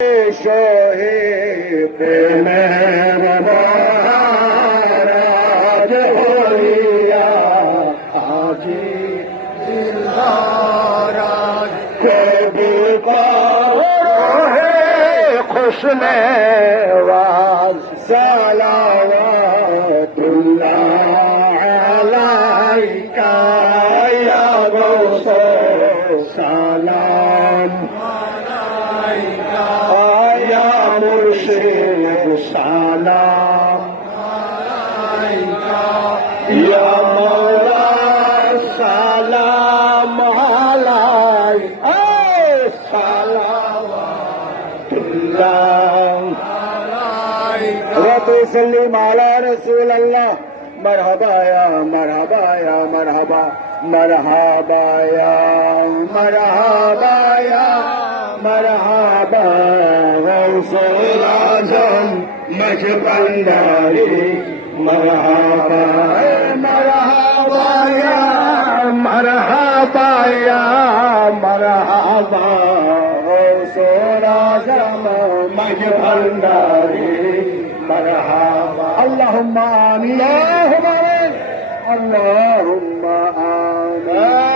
শহীদ প্রেমের মহারাজ হইয়া আজি জিন্দারাজ কবি হে খুশনে ওয়াজ সালাওয়াতুল্লাহ আলাইকা ইয়া রাসূল সালাম সালাম ইয়া মাওলা সালাম আলাইকা সালাওয়াতুল্লাহ আলাইকা সাল্লিম আলা রাসূলিল্লাহ মারহাবা ইয়া মারহাবা ইয়া মারহাবা মারহাবা ইয়া মারহাবা ইয়া মারহাবা গৌসুল আজম মজবন্দারি মারহাবা মারহাবা ইয়া মারহাবা ইয়া মারহাবা গৌসুল আজম মজবন্দারি মারহাবা আল্লাহুম্মা আমিন আল্লাহুম্মা আমিন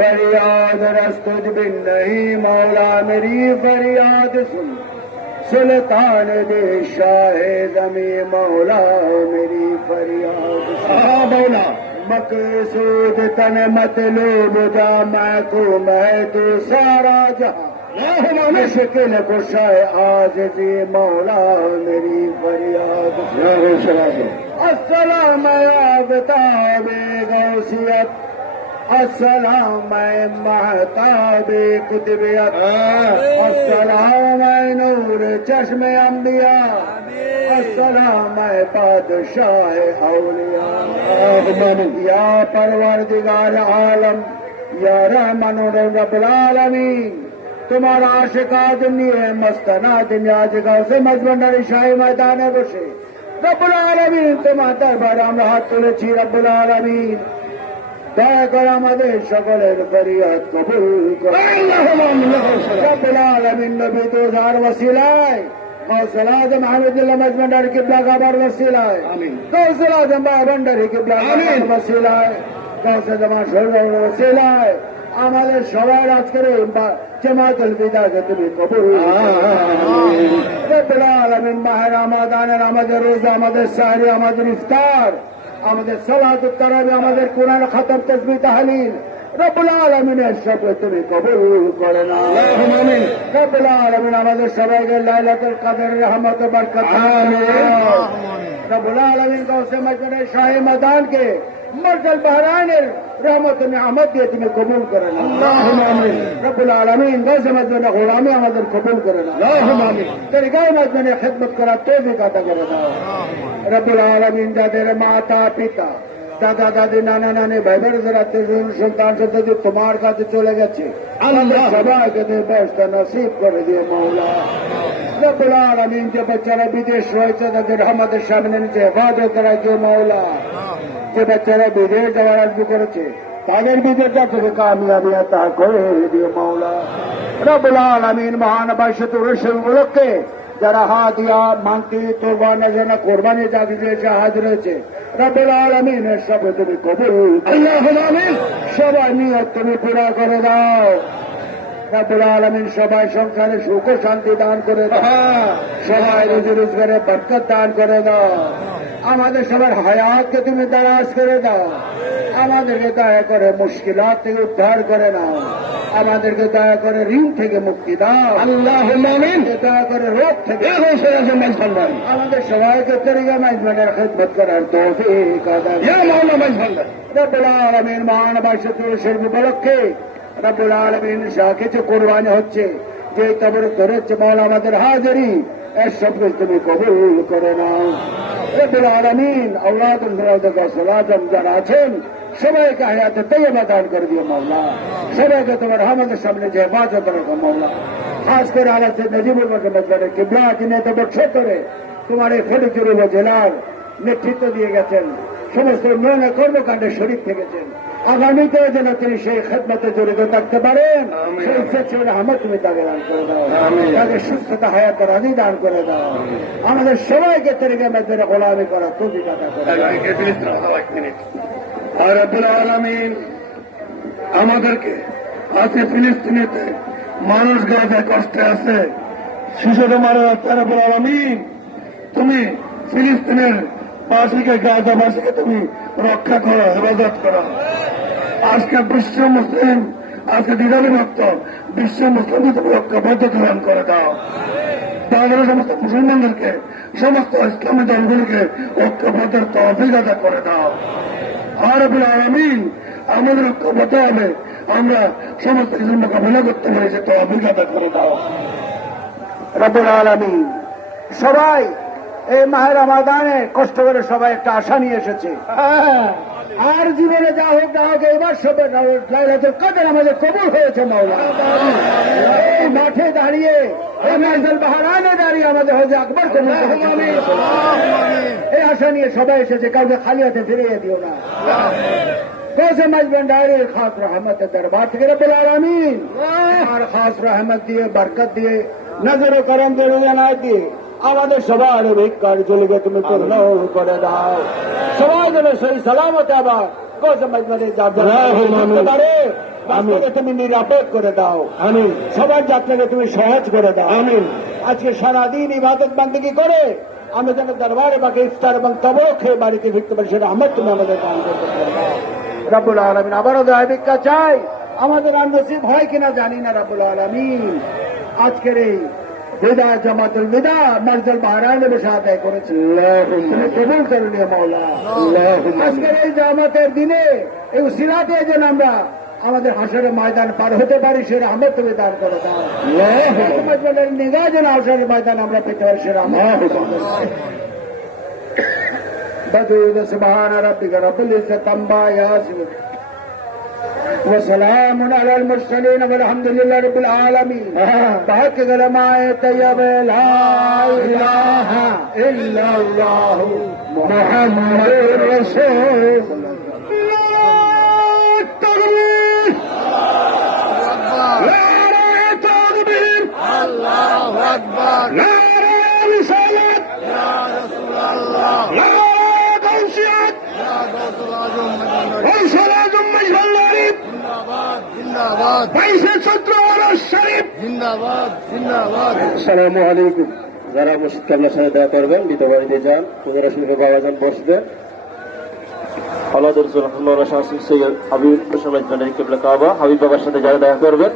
फरियाद रस्तुज बिन नहीं मौला मेरी फरियाद सुन सुल्तान दे शाहे जमी मौला मेरी फरियाद मौला मकसूद तन मतलूब जा मैं तू मैं तू सारा जहां मुश्किल कुशाए आजिज़ी मौला मेरी फरियाद अस्सलाम आबताबे गौसियत अस्सलाम महताबे कुतबियत अस्सलाम नूर चश्मे अम्बिया अस्सलाम बादशाह औलिया या परवरदिगार आलम या रहमान रब्बुल आलमीन तुम्हारा आशिकात निये मस्तना दुनिया जगह से मजबंडारी शाही मैदाने बसे रब्बुल आलमीन तुम्हारा दरबार আমরা হাত তুলেছি রব্বুল আলামিন দয়া করে আমাদের সকলের ফরিয়াদ কবুল করো রব্বুল আলামিন নবী তোজার ওসিলায় গৌসুল আজম আহমদুল্লাহ মজমন্ডারি কিবলা গাবার ওসিলায় আমিন গৌসুল আজম ভান্ডারি কিবলা আমিন ওসিলায় গৌসে জামান শরীফের ওসিলায় আমাদের সবার আজকের জামাতুল বিদাকে তুমি কবুল আমিন রব্বুল আলামিন মাহে রমাদানের আমাদের রোজা আমাদের সাহরি আমাদের ইফতার আমাদের সালাত তারাবি আমাদের কোরআন খতম তাসবিহ তাহলিল রব্বুল আলামিনের সব তুমি কবুল করে নাও আমিন রব্বুল আলামিন আমাদের সবাইকে লাইলাতুল কদর রহমত ও বরকত আমিন রব্বুল আলামিন গৌসে মজমুনের শাহী मैदान के मरकल बहराনের রহমত ও নিয়ামত দিয়ে তুমি কবুল করে নাও আল্লাহুম্মা আমিন রব্বুল আলামিন গৌসে মজমুনের গোলামি আমাদের কবুল করে নাও আল্লাহুম্মা আমিন তরিকায়ে মজমুনের খিদমত করার তৌফিক আতা করে দাও রব্বুল আলামিন যাদের মাতা পিতা দাদা দাদি নানা নানি ভাই বোনেরা সন্তান সন্ততি তোমার কাছে চলে গেছে আল্লাহ সবাইকে বেহেশত নসিব করে দিয়ে মাওলা রব্বুল আলামিন যে বাচ্চারা বিদেশ রয়েছে তাদের রহমতের সামনে নিচে হেফাজত রাখে মাওলা যে বাচ্চারা বিদেশ যাওয়ার আরম্ভ করেছে তাদের বিদেশটা থেকে কামিয়াবি আতা করে দিয়ে মাওলা রব্বুল আলামিন মহান বাইশতুর রসুল উপলক্ষে যারা হাদিয়া মানতি তোবা নজর কোরবানি জাতি দিয়েছে হাজ রয়েছে রব্বুল আলামিনের সব তুমি কবুল আল্লাহুম্মা আমিন সবার নিয়ত তুমি পুরা করে দাও রব্বুল আলামিন সবাই সংসারে সুখ ও শান্তি দান করে দাও সবাই রুজি রোজগারে বরকত দান করে দাও আমাদের সবার হায়াতকে তুমি দারাজ করে দাও আমাদেরকে দয়া করে মুশকিলাত থেকে উদ্ধার করে নাও আমাদেরকে দয়া করে ঋণ থেকে মুক্তি দাও আল্লাহুম্মা আমিন দয়া করে রোগ থেকে আমাদের সবাইকে তরিকা মাইজমানের খিদমত করার তৌফিক আতা ইয়া মাওলা মাইজমান্দার রব্বুল আলামিন মহান বাইশতুল শরীফ উপলক্ষে রব্বুল আলামিন শাহ কিছু কোরবানি হচ্ছে যে কবর ধরেছে মাওলা আমাদের হাজিরি এর সব কিছু তুমি কবুল করে নাও রব্বুল আলামিন আওলাদুল ফিরাউদা সালাম যারা আছেন সবাইকে হায়াতে তৈয়বা দান করে দিও মাওলা সবাইকে তোমার রহমতের সামনে যে হেফাজত রাখো মাওলা খাস করে আলা সৈয়দ নজিবুল মজমুদ্দিন কিবলা যিনি এত বছর ধরে তোমার এই ফটিকছড়ি জেলার নেতৃত্ব দিয়ে গেছেন সমস্ত উন্নয়নের কর্মকাণ্ডে শরীর থেকেছেন। আগামীতেও যেন তিনি সেই খেদমতে জড়িত থাকতে পারেন, সেই ইচ্ছা রহমত তুমি তাকে দান করে দাও, তাকে সুস্থতা হায়াত রাজি দান করে দাও, আমাদের সবাইকে তেরিকে মেয়েদের গোলামি করা তৌফিক আতা করে দাও। আর রব্বুল আলামিন আমাদেরকে আজকে ফিলিস্তিনেতে মানুষ গাজায় কষ্টে আছে, শিশুরা মারা যাচ্ছে। রব্বুল আলামিন তুমি ফিলিস্তিনের বাসীকে, গাজাবাসীকে তুমি রক্ষা করো, হেফাজত করো। আজকে বিশ্ব মুসলিম, আজকে দ্বিধাবিভক্ত বিশ্ব মুসলিমকে তুমি রক্ষা পদ্ধতি দান করে দাও। তাহলে সমস্ত মুসলমানদেরকে, সমস্ত ইসলামী দলগুলিকে ঐক্যবদ্ধের তৌফিক আদা করে দাও। আর রব্বুল আলামিন আমাদের ঐক্যবদ্ধ হবে, আমরা সমস্ত কিছু মোকাবিলা করতে পারি, সে তৌফিক আদা করে দাও। রব্বুল আলামিন সবাই এই মাহের রমাদানে কষ্ট করে সবাই একটা আশা নিয়ে এসেছে। আর জীবনে যা হোক না হোক এবার সবে লাইলাতুল কদর আমাদের কবুল হয়েছে মাওলা। এই মাঠে দাঁড়িয়ে, এই মাইজুল বাহরানে দাঁড়িয়ে আমাদের হজে আকবর কবুল করেছে। এই আশা নিয়ে সবাই এসেছে, কাউকে খালি হাতে ফিরিয়ে দিও না। कैसे मजबन डायरे खास रहमत दरबार থেকে রব্বুল আলামিন আর খাস রহমত দিয়ে, বরকত দিয়ে, নজর করম দিয়ে, রোজানায় দিয়ে আমাদের সবার ভিক্ষার জলিকে তুমি পূর্ণ করে দাও। সবাই যেন সেই সালামত আবার কোসে মজবনে যাতে পারে, বাস্তবে তুমি নিরাপদ করে দাও। আমিন। সবার যাত্রাকে তুমি সহজ করে দাও। আমিন। আজকে সারাদিন ইবাদত বান্দেগি করে আমরা যেন দরবারে বাকি ইফতার এবং তবক খেয়ে বাড়িতে ফিরতে পারি, সেটা রহমত তুমি আমাদের দান করতে পারো রব্বুল আলামিন। আবারও দয়া ভিক্ষা চাই, আমাদের আর নসিব হয় কিনা জানি না রব্বুল আলামিন। আজকের এই বিদা জামাতুল বিদা মার্জুল বাহরানে বসে আদায় করেছে, তুমি কবুল করে নিও মাওলা। আজকের এই জামাতের দিনে এই উসিলাতে যেন আমরা আমাদের হাসরের ময়দান পার হতে পারি, সে রহমত তুমি দান করে দাও। নিগাহ যেন হাসরের ময়দান আমরা পেতে পারি, সে রহমত। بدون سبحان ربك رب العزة عما يصفون وسلام على المرسلين والحمد لله رب العالمين. بحق كلمة طيبة لا إله إلا الله محمد رسول الله. تكبير نعرة تكبير الله أكبر. نعرة رسالة يا رسول الله. আসসালামু আলাইকুম। যারা মসজিদ কেবলার সাথে দেখা করবেন মৃত বাড়িতে যান, ওনারা শুনে বাবা যান বসবেন। আল্লাহর রহমানুর রহিম সৈয়দ হাবিব হোসেন কেবলা কাবা হাবিব বাবার সাথে যারা দেখা করবেন